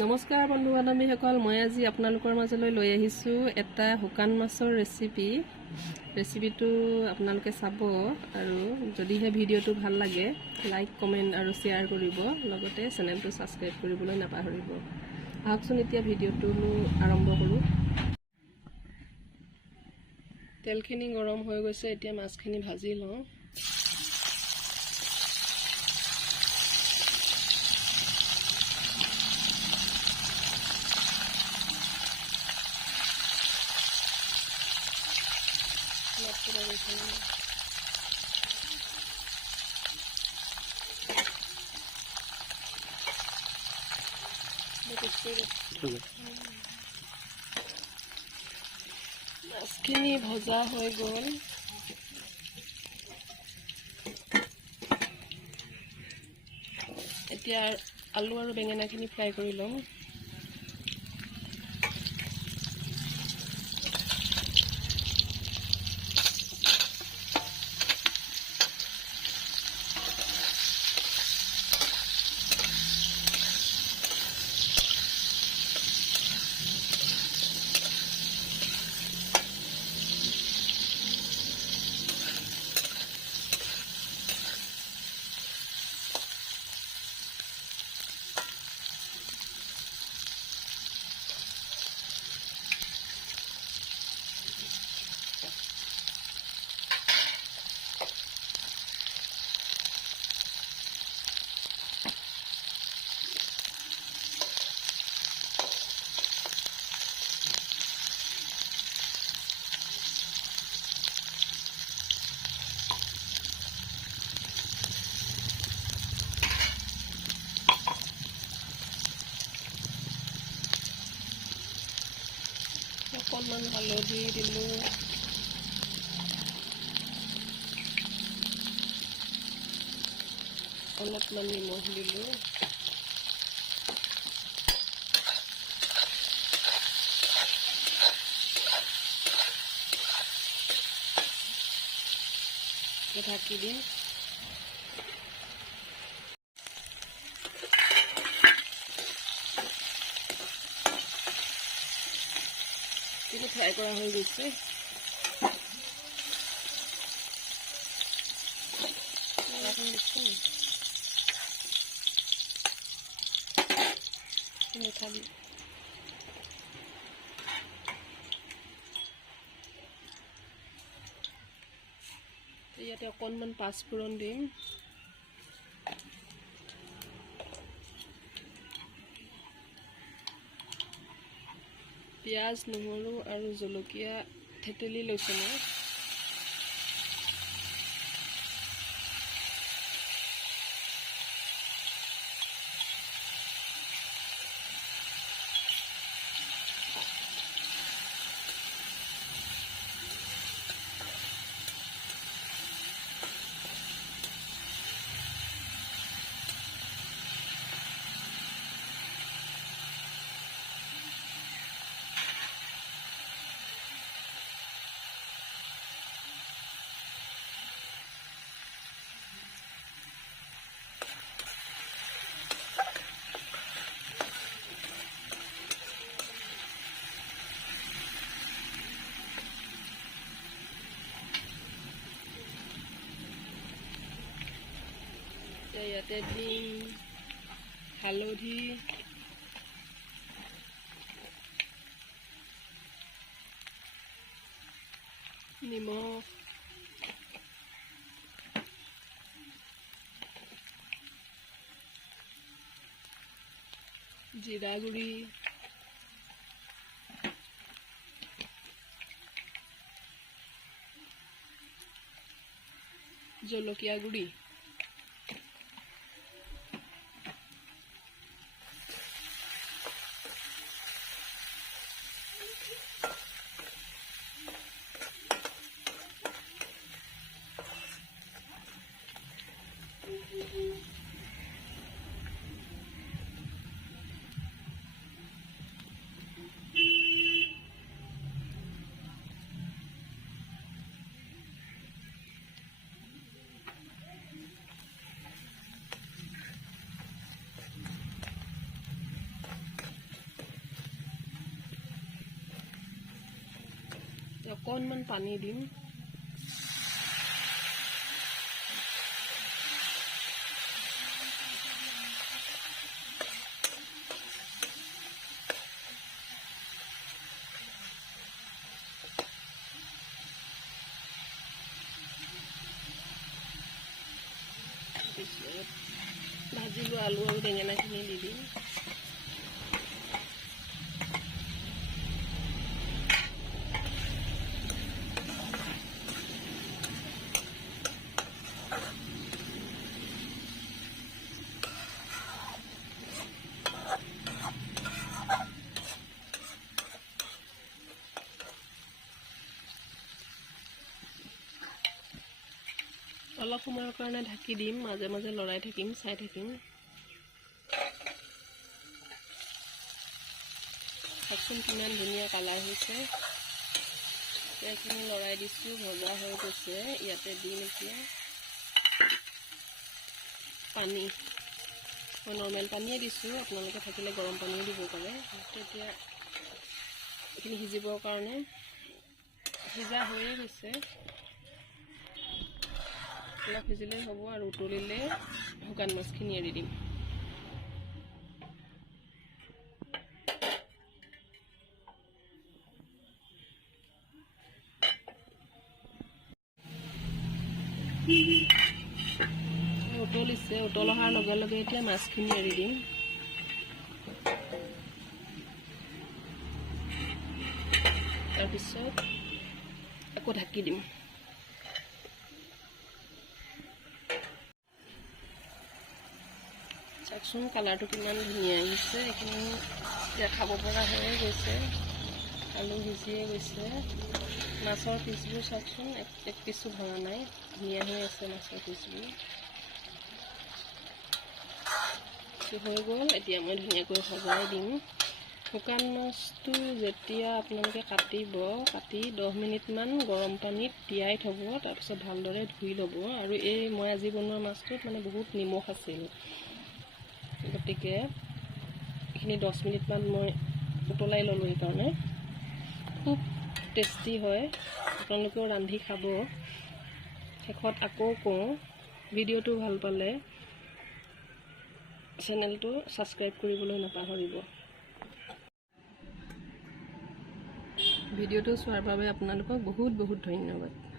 নমস্কাৰ বন্ধু বান্ধৱীসকল, মই আজি আপোনালোকৰ মাজলৈ লৈ আহিছোঁ এটা শুকান মাছৰ ৰেচিপিটো আপোনালোকে চাব আৰু যদিহে ভিডিঅ'টো ভাল লাগে লাইক কমেণ্ট আৰু শ্বেয়াৰ কৰিব, লগতে চেনেলটো ছাবস্ক্ৰাইব কৰিবলৈ নাপাহৰিব। আহকচোন এতিয়া ভিডিঅ'টো আৰম্ভ কৰোঁ। তেলখিনি গৰম হৈ গৈছে, এতিয়া মাছখিনি ভাজি লওঁ। মাছখিনি ভজা হৈ গ'ল। এতিয়া আলু আৰু বেঙেনাখিনি ফ্ৰাই কৰি ল'ম। অকণমান হালধি দিলোঁ, অলপমান নিমখ দিলোঁ, ঢাকি দিম। কিন্তু ফ্ৰাই কৰা হৈ গৈছে। ইয়াতে অকণমান পাঁচফোৰণ দিম। পিঁয়াজ, নহৰু আৰু জলকীয়া থেতেলি লৈছোঁ মই। ইয়াতে দিম হালধি, নিমখ, জিৰা গুড়ি, জলকীয়া গুড়ি, অকণমান পানী দিম। ভাজি লোৱা আলু আৰু বেঙেনাখিনি দি দিম। অলপ সময়ৰ কাৰণে ঢাকি দিম, মাজে মাজে লৰাই থাকিম, চাই থাকিম। চাওকচোন কিমান ধুনীয়া কালাৰ হৈছে। এইখিনি লৰাই দিছোঁ, ভজা হৈ গৈছে। ইয়াতে দিম এতিয়া পানী। মই নৰ্মেল পানীয়ে দিছোঁ, আপোনালোকে থাকিলে গৰম পানীও দিব পাৰে। তেতিয়া এইখিনি সিজিবৰ কাৰণে সিজা হৈয়ে গৈছে। অলপ সিজিলেই হ'ব আৰু উতলিলে শুকান মাছখিনি এৰি দিম। উতলিছে, উতল অহাৰ লগে লগে এতিয়া মাছখিনি এৰি দিম। তাৰপিছত আকৌ ঢাকি দিম। চাওকচোন কালাৰটো কিমান ধুনীয়া আহিছে। এইখিনি এতিয়া খাব পৰা হৈয়ে গৈছে, আলু সিজিয়ে গৈছে। মাছৰ পিচবোৰ চাওকচোন, এক পিচো ভৰা নাই, ধুনীয়া হৈ আছে মাছৰ পিচবোৰ। হৈ গ'ল, এতিয়া মই ধুনীয়াকৈ সজাই দিম। শুকান মাছটো যেতিয়া আপোনালোকে কাটিব, কাটি 10 মিনিটমান গৰম পানীত তিয়াই থ'ব, তাৰপিছত ভালদৰে ধুই ল'ব। আৰু এই মই আজি বনোৱা মাছটোত মানে বহুত নিমখ আছিল, গতিকে এইখিনি 10 মিনিটমান মই উতলাই ল'লোঁ। সেইকাৰণে খুব টেষ্টি হয়, আপোনালোকেও ৰান্ধি খাব। শেষত আকৌ কওঁ, ভিডিঅ'টো ভাল পালে চেনেলটো ছাবস্ক্ৰাইব কৰিবলৈ নাপাহৰিব। ভিডিঅ'টো চোৱাৰ বাবে আপোনালোকক বহুত বহুত ধন্যবাদ।